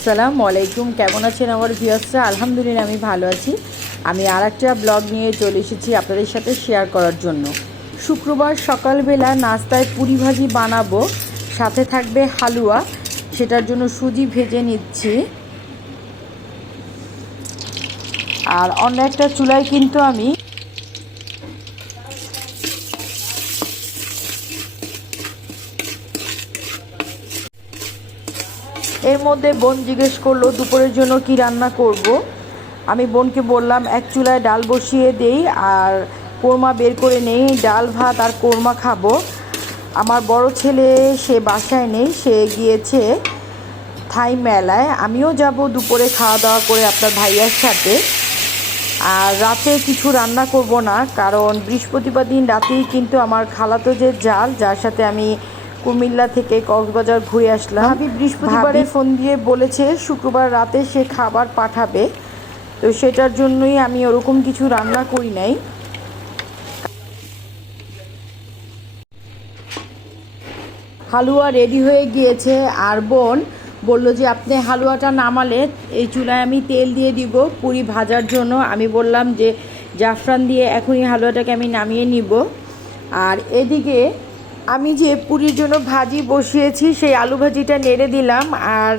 আসসালামু আলাইকুম, কেমন আছেন আমার ভিউয়ার্সরা? আলহামদুলিল্লাহ আমি ভালো আছি। আমি আরেকটা ব্লগ নিয়ে চলে এসেছি আপনাদের সাথে শেয়ার করার জন্য। শুক্রবার সকালবেলা নাস্তায় পুরি ভাজি বানাবো, সাথে থাকবে হালুয়া। সেটার জন্য সুজি ভেজে নিচ্ছি। আর অন্য একটা চুলায় কিন্তু আমি এর মধ্যে বোন জিজ্ঞেস করলো দুপুরের জন্য কি রান্না করব। আমি বোনকে বললাম এক চুলায় ডাল বসিয়ে দেই আর কোরমা বের করে নেই, ডাল ভাত আর কোরমা খাবো। আমার বড় ছেলে সে বাসায় নেই, সে গিয়েছে থাই মেলায়। আমিও যাব দুপুরে খাওয়া দাওয়া করে আপনার ভাইয়ার সাথে। আর রাতে কিছু রান্না করব না, কারণ বৃহস্পতিবার দিন রাতেই কিন্তু আমার খালাতো যে জাল, যার সাথে আমি কুমিল্লা থেকে কক্সবাজার ঘুরে আসলাম, ভাবি বৃহস্পতিবারে ফোন দিয়ে বলেছে শুক্রবার রাতে সে খাবার পাঠাবে। তো সেটার জন্যই আমি ওরকম কিছু রান্না করি নাই। হালুয়া রেডি হয়ে গিয়েছে আর বোন বলল যে আপনি হালুয়াটা নামালে এই চুলায় আমি তেল দিয়ে দিব পুরি ভাজার জন্য। আমি বললাম যে জাফরান দিয়ে এখনই হালুয়াটাকে আমি নামিয়ে নিব। আর এদিকে আমি যে পুরির জন্য ভাজি বসিয়েছি সেই আলু ভাজিটা নেড়ে দিলাম। আর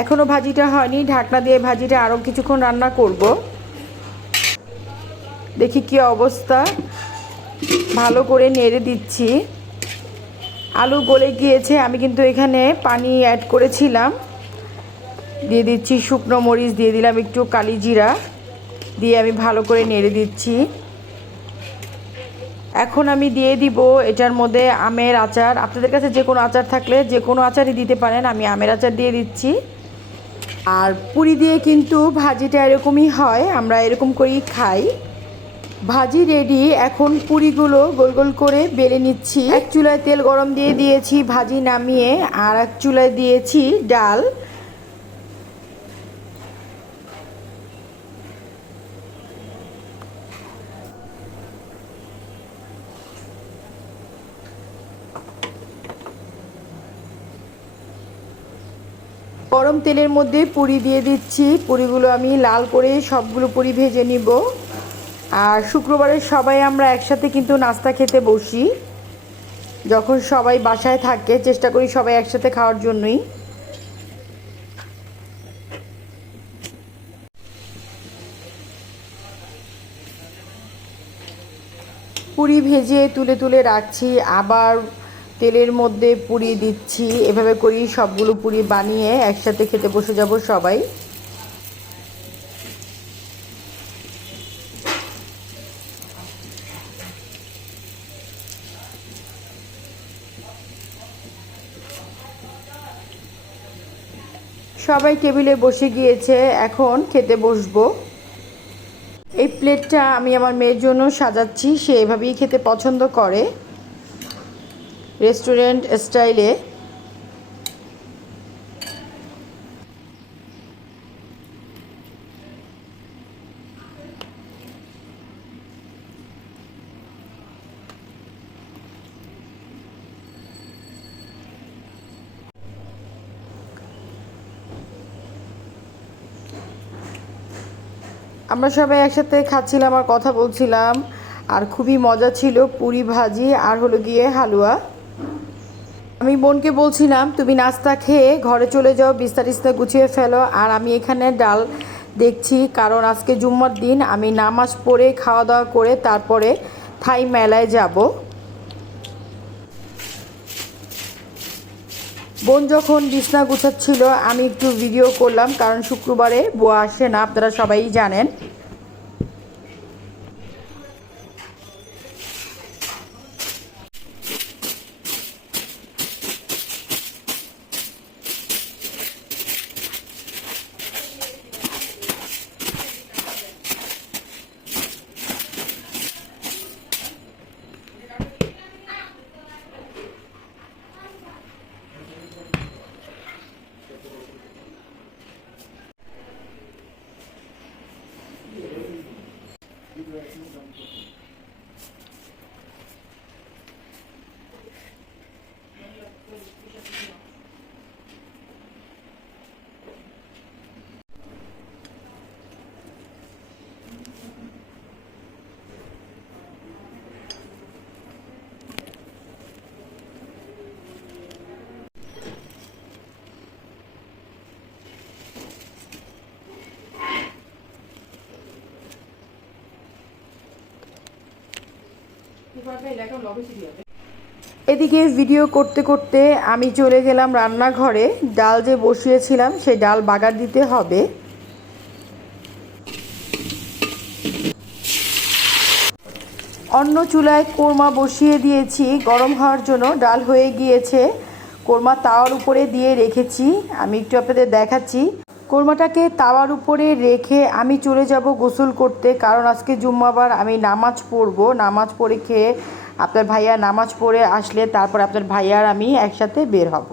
এখনও ভাজিটা হয়নি, ঢাকনা দিয়ে ভাজিটা আরও কিছুক্ষণ রান্না করব। দেখি কী অবস্থা, ভালো করে নেড়ে দিচ্ছি। আলু গলে গিয়েছে, আমি কিন্তু এখানে পানি অ্যাড করেছিলাম। দিয়ে দিচ্ছি শুকনো মরিচ, দিয়ে দিলাম একটু কালি জিরা, দিয়ে আমি ভালো করে নেড়ে দিচ্ছি। এখন আমি দিয়ে দিব এটার মধ্যে আমের আচার। আপনাদের কাছে যে কোনো আচার থাকলে যে কোনো আচারই দিতে পারেন, আমি আমের আচার দিয়ে দিচ্ছি। আর পুরি দিয়ে কিন্তু ভাজিটা এরকমই হয়, আমরা এরকম করেই খাই। ভাজি রেডি, এখন পুরিগুলো গোল গোল করে বেলে নিচ্ছি। এক চুলায় তেল গরম দিয়ে দিয়েছি ভাজি নামিয়ে, আর এক চুলায় দিয়েছি ডাল। গরম তেলের মধ্যে পুরি দিয়ে দিচ্ছি। পুরিগুলো আমি লাল করে সবগুলো পুরি ভেজে নিব। আর শুক্রবারে সবাই আমরা একসাথে কিন্তু নাস্তা খেতে বসি। যখন সবাই বাসায় থাকে চেষ্টা করি সবাই একসাথে খাওয়ার জন্যই। পুরি ভেজে তুলে তুলে রাখছি, আবার তেলের মধ্যে পুরি দিচ্ছি। এভাবে করি সবগুলো পুরি বানিয়ে একসাথে খেতে বসে যাব সবাই। সবাই টেবিলে বসে গিয়েছে, এখন খেতে বসবো। এই প্লেটটা আমি আমার মেয়ের জন্য সাজাচ্ছি, সে এভাবেই খেতে পছন্দ করে, রেস্টুরেন্ট স্টাইলে। আমরা সবাই একসাথে খাচ্ছিলাম আর কথা বলছিলাম, আর খুবই মজা ছিল। পুরি ভাজি আর হলো গিয়ে হালুয়া। আমি বোনকে বলছিলাম তুমি নাস্তা খেয়ে ঘরে চলে যাও, বিস্তার টিস্তা গুছিয়ে ফেলো। আর আমি এখানে ডাল দেখছি, কারণ আজকে জুম্মার দিন, আমি নামাজ পড়ে খাওয়া দাওয়া করে তারপরে থাই মেলায় যাব। বোন যখন বিছনা গুছাচ্ছিল আমি একটু ভিডিও করলাম, কারণ শুক্রবারে বুয়া আসে না, আপনারা সবাই জানেন। এদিকে ভিডিও করতে করতে আমি চলে গেলাম রান্নাঘরে। ডাল যে বসিয়েছিলাম সেই ডাল বাগার দিতে হবে। অন্য চুলায় কোরমা বসিয়ে দিয়েছি গরম হওয়ার জন্য। ডাল হয়ে গিয়েছে, কোরমা তাওয়ার উপরে দিয়ে রেখেছি। আমি একটু আপনাদের দেখাচ্ছি। কোরমাটাকে তাওয়ার উপরে রেখে আমি চলে যাব গোসল করতে, কারণ আজকে জুম্মাবার। আমি নামাজ পড়ব। নামাজ পড়ে খেয়ে আপনার ভাইয়া নামাজ পড়ে আসলে তারপর আপনার ভাইয়া আর আমি একসাথে বের হব।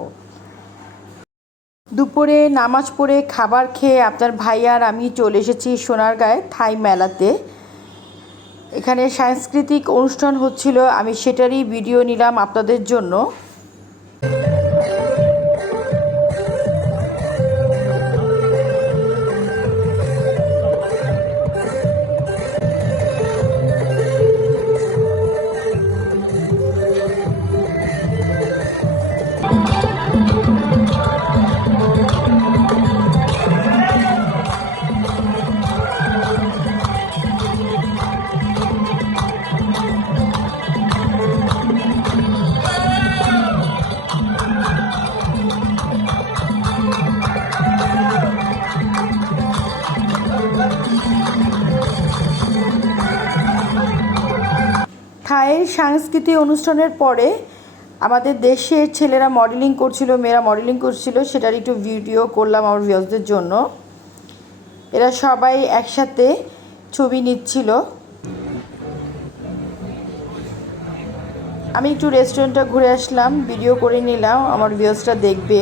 দুপুরে নামাজ পড়ে খাবার খেয়ে আপনার ভাইয়া আর আমি চলে এসেছি সোনারগাঁয়ে থাই মেলাতে। এখানে সাংস্কৃতিক অনুষ্ঠান হচ্ছিল, আমি সেটারই ভিডিও নিলাম আপনাদের জন্য। থাইয়ের সাংস্কৃতিক অনুষ্ঠানের পরে আমাদের দেশের ছেলেরা মডেলিং করছিল, মেয়েরা মডেলিং করছিল, সেটার একটু ভিডিও করলাম আমার ভিউয়ার্সদের জন্য। এরা সবাই একসাথে ছবি নিচ্ছিল। আমি একটু রেস্টুরেন্টটা ঘুরে আসলাম, ভিডিও করে নিলাম, আমার ভিউয়ার্সরা দেখবে।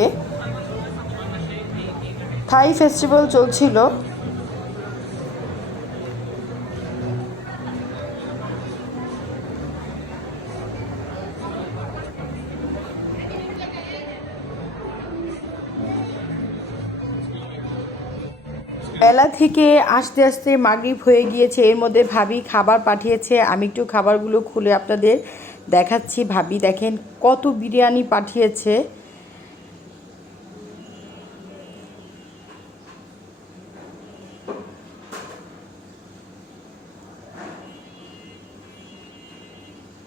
থাই ফেস্টিভ্যাল চলছিল। বেলা থেকে আস্তে আস্তে মাগরিব হয়ে গিয়েছে। এর মধ্যে ভাবি খাবার পাঠিয়েছে। আমি একটু খাবারগুলো খুলে আপনাদের দেখাচ্ছি। ভাবি দেখেন কত বিরিয়ানি পাঠিয়েছে।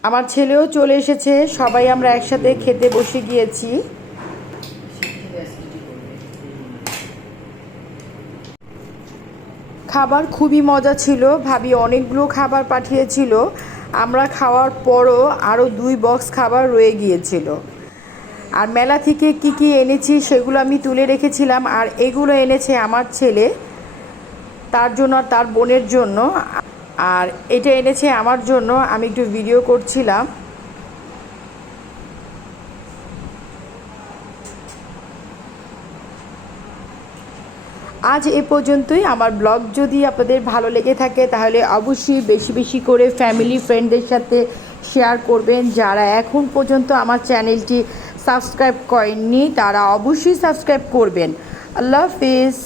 আমার ছেলেও চলে এসেছে, সবাই আমরা একসাথে খেতে বসে গিয়েছি। খাবার খুবই মজা ছিল। ভাবি অনেকগুলো খাবার পাঠিয়েছিল। আমরা খাওয়ার পরও আরও 2 বক্স খাবার রয়ে গিয়েছিল। আর মেলা থেকে কি কি এনেছি সেগুলো আমি তুলে রেখেছিলাম। আর এগুলো এনেছে আমার ছেলে তার জন্য আর তার বোনের জন্য। আর এটা এনেছে আমার জন্য। আমি একটু ভিডিও করছিলাম। আজ এ পর্যন্তই। আমার ব্লগ যদি আপনাদের ভালো লেগে থাকে তাহলে অবশ্যই বেশি বেশি করে ফ্যামিলি ফ্রেন্ডদের সাথে শেয়ার করবেন। যারা এখন পর্যন্ত আমার চ্যানেলটি সাবস্ক্রাইব করেননি তারা অবশ্যই সাবস্ক্রাইব করবেন। আল্লাহ হাফিজ।